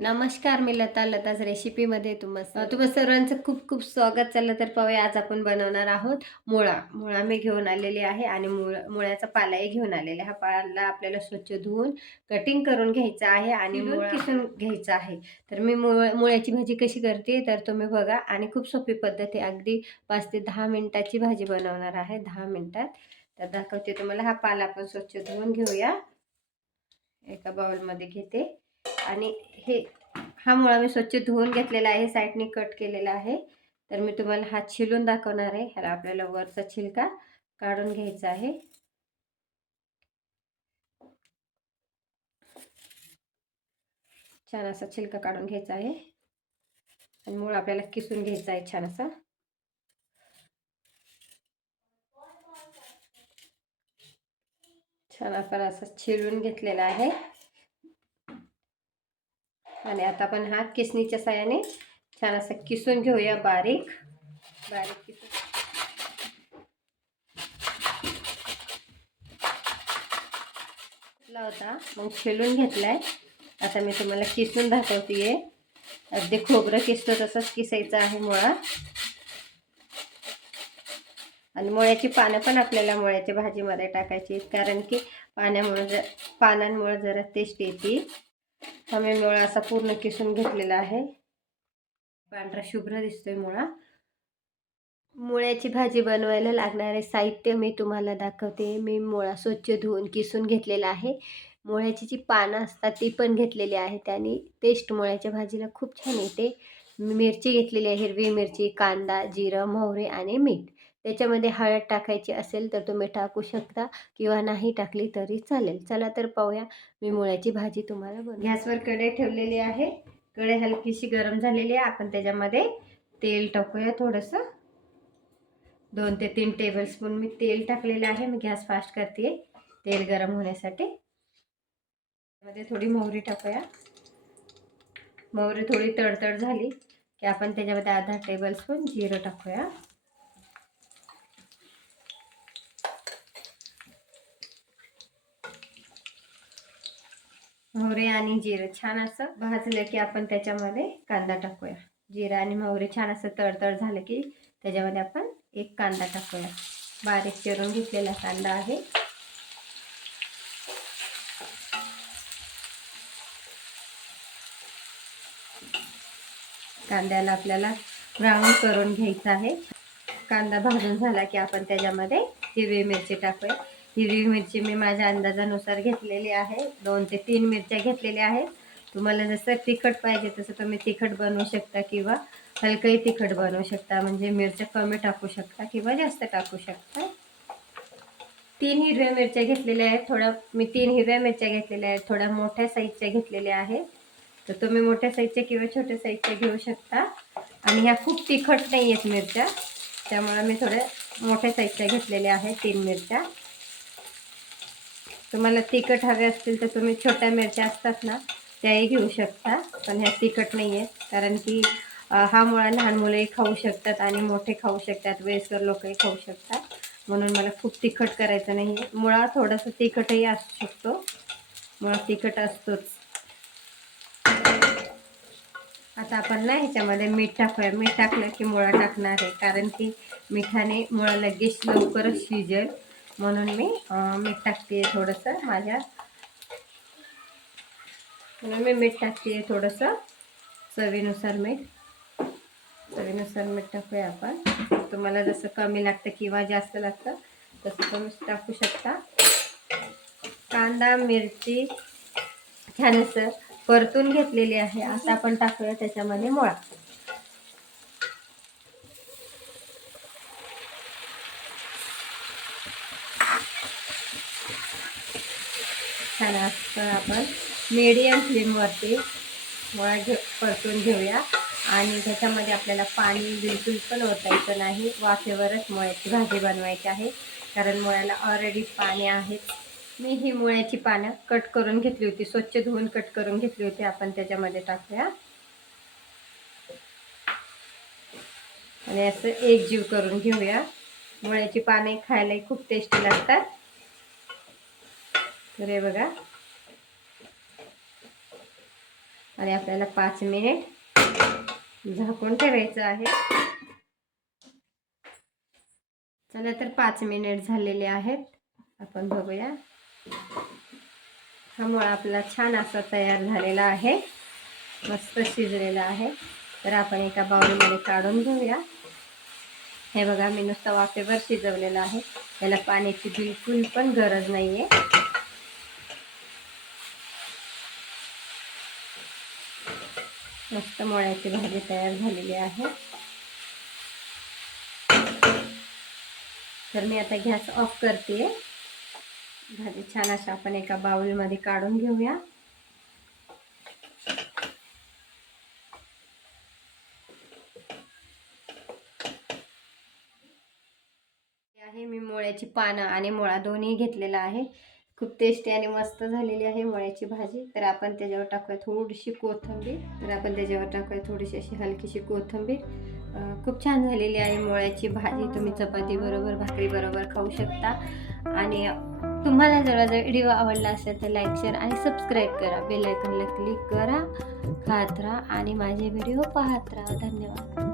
नमस्कार मी लता. लताच रेसिपीमध्ये तुम्हा तुम्हा सर्वांचं खूप खूप स्वागत. चाललं तर पाहूया आज आपण बनवणार आहोत मुळा. मुळा मी घेऊन आलेली आहे आणि मुळ मुळ्याचा पालाही घेऊन आलेला. हा पाला आपल्याला स्वच्छ धुवून कटिंग करून घ्यायचा आहे आणि मुळा. किसून घ्यायचा आहे. तर मी मुळ मुळ्याची भाजी कशी करते तर तुम्ही बघा आणि खूप सोपी पद्धत आहे. अगदी पाच ते दहा मिनिटाची भाजी बनवणार आहे. दहा मिनिटात. तर दाखवते तुम्हाला. हा पाला आपण स्वच्छ धुवून घेऊया. एका बाउलमध्ये घेते. आणि हे हा मुळा मी स्वच्छ धुवून घेतलेला आहे साईडने कट केलेला आहे. तर मी तुम्हाला हा छिलून दाखवणार आहे. ह्याला आपल्याला वरचा छिलका काढून घ्यायचा आहे. छान असा छिलका काढून घ्यायचा आहे. आणि मूळ आपल्याला किसून घ्यायचा आहे छान असा. छान आपण असं छिलून घेतलेला आहे. आणि आता आपण हा किसणीच्या साह्याने छान असं किसून घेऊया बारीक. बारीक किसून. होता? मग छिलून घेतलाय. आता मी तुम्हाला किसून दाखवतेय. अगदी खोबरं किसतो तसंच किसायचं आहे मुळा. आणि मुळ्याची पानं पण आपल्याला मुळ्याच्या भाजीमध्ये टाकायची कारण की पाण्यामुळे जर पानांमुळे जरा टेस्ट येते. मी मुळा असा पूर्ण किसून घेतलेला आहे. पांढरा शुभ्र दिसतोय मुळा. मुळ्याची भाजी बनवायला लागणारे साहित्य मी तुम्हाला दाखवते. मी मुळा स्वच्छ धुवून किसून घेतलेला आहे. मुळ्याची जी पानं असतात ती पण घेतलेली आहे आणि टेस्ट मुळ्याच्या भाजीला खूप छान येते. मिरची घेतलेली आहे हिरवी मिरची कांदा जिरं मोहरे आणि मीठ. त्याच्यामध्ये हळद टाकायची असेल तर तुम्ही टाकू शकता किंवा नाही टाकली तरी चालेल. चला तर पाहूया मी मुळ्याची भाजी तुम्हाला बन गॅसवर कढई ठेवलेली आहे. कढई हलकीशी गरम झालेली आहे. आपण त्याच्यामध्ये तेल टाकूया थोडंसं. दोन ते तीन टेबलस्पून मी तेल टाकलेलं आहे. मी गॅस फास्ट करते तेल गरम होण्यासाठी. मध्ये थोडी मोहरी टाकूया. मोहरी थोडी तडतड झाली की आपण त्याच्यामध्ये अर्धा टेबलस्पून जिरं टाकूया. मोहरे आणि जिरं. छान असं भाजलं की आपण त्याच्यामध्ये कांदा टाकूया. जिरं आणि मोहरे छान असं तडतड झालं की त्याच्यामध्ये आपण एक कांदा टाकूया. बारीक चिरून घेतलेला कांदा आहे. कांद्याला आपल्याला ब्राऊन करून घ्यायचा आहे. कांदा भाजून झाला की आपण त्याच्यामध्ये हिरवी मिरची टाकूया. हिरवी मिरची मी माझ्या अंदाजानुसार घेतलेली आहे. दोन ते तीन मिरच्या घेतलेल्या आहेत. तुम्हाला जसं तिखट पाहिजे तसं तुम्ही तिखट बनवू शकता किंवा हलकंही तिखट बनवू शकता. म्हणजे मिरच्या कमी टाकू शकता किंवा जास्त टाकू शकता. तीन हिरव्या मिरच्या घेतलेल्या आहेत. थोड्या मी तीन हिरव्या मिरच्या घेतलेल्या आहेत. थोड्या मोठ्या साईजच्या घेतलेल्या आहेत. तर तुम्ही मोठ्या साईजच्या किंवा छोट्या साईजच्या घेऊ शकता. आणि ह्या खूप तिखट नाही आहेत मिरच्या. त्यामुळं मी थोड्या मोठ्या साईजच्या घेतलेल्या आहेत तीन मिरच्या. तुम्हाला तिखट हवे असतील तर तुम्ही छोट्या मिरच्या असतात ना त्याही घेऊ शकता. पण ह्या तिखट नाही आहेत कारण की हा मुळा लहान मुलंही खाऊ शकतात आणि मोठे खाऊ शकतात वयस्कर लोकही खाऊ शकतात. म्हणून मला खूप तिखट करायचं नाही मुळा थोडंसं तिखटही असू शकतो. मुळा तिखट असतोच. आता आपण ना ह्याच्यामध्ये मीठ टाकूया. मीठ टाकलं की मुळा टाकणार आहे कारण की मिठाने मुळा लगेच लवकरच शिजेल. म्हणून मी मीठ टाकते थोडंसं माझ्या. म्हणून मी मीठ टाकते थोडंसं चवीनुसार मीठ. चवीनुसार मीठ टाकूया आपण. तुम्हाला जसं कमी लागतं किंवा जास्त लागतं तसं तुम्ही टाकू शकता. कांदा मिरची छान असं परतून घेतलेली आहे. आता आपण टाकूया त्याच्यामध्ये मुळा. छान असं आपण मीडियम फ्लेमवरती मुळा घे परतून घेऊया. आणि त्याच्यामध्ये आपल्याला पाणी बिलकुल पण ओतायचं नाही. वाफेवरच मुळ्याची भाजी बनवायची आहे. कारण मुळ्याला ऑलरेडी पाणी आहेत. मी ही मुळ्याची पानं कट करून घेतली होती. स्वच्छ धुवून कट करून घेतली होती. आपण त्याच्यामध्ये टाकूया. आणि असं एकजीव करून घेऊया. मुळ्याची पाने खायलाही खूप टेस्टी लागतात. तर हे बघा. आणि आपल्याला पाच मिनिट झाकून ठेवायचं आहे. चला तर पाच मिनिट झालेले आहेत. आपण बघूया. हा मुळा आपला छान असा तयार झालेला आहे. मस्त शिजलेला आहे. तर आपण एका बाउलमध्ये काढून घेऊया. हे बघा मी नुसता वाफेवर शिजवलेलं आहे. त्याला पाण्याची बिलकुल पण गरज नाही आहे मस्त मुळ्याची भाजी तयार झालेली आहे. तर मी आता गॅस ऑफ करते. भाजी छान अशा आपण एका बाउलमध्ये काढून घेऊया. आहे मी मुळ्याची पानं आणि मुळा दोन्ही घेतलेला आहे. खूप टेस्टी आणि मस्त झालेली आहे मुळ्याची भाजी. तर आपण त्याच्यावर टाकूया थोडीशी कोथंबीर. तर आपण त्याच्यावर टाकूया थोडीशी अशी हलकीशी कोथिंबीर. खूप छान झालेली आहे मुळ्याची भाजी. तुम्ही चपाती बरोबर भाकरी बरोबर खाऊ शकता. आणि तुम्हाला जर व्हिडिओ आवडला असेल तर लाईक शेअर आणि सबस्क्राईब करा. बेल आयकॉनला क्लिक करा. खात राहा आणि माझे व्हिडिओ पाहत राहा. धन्यवाद.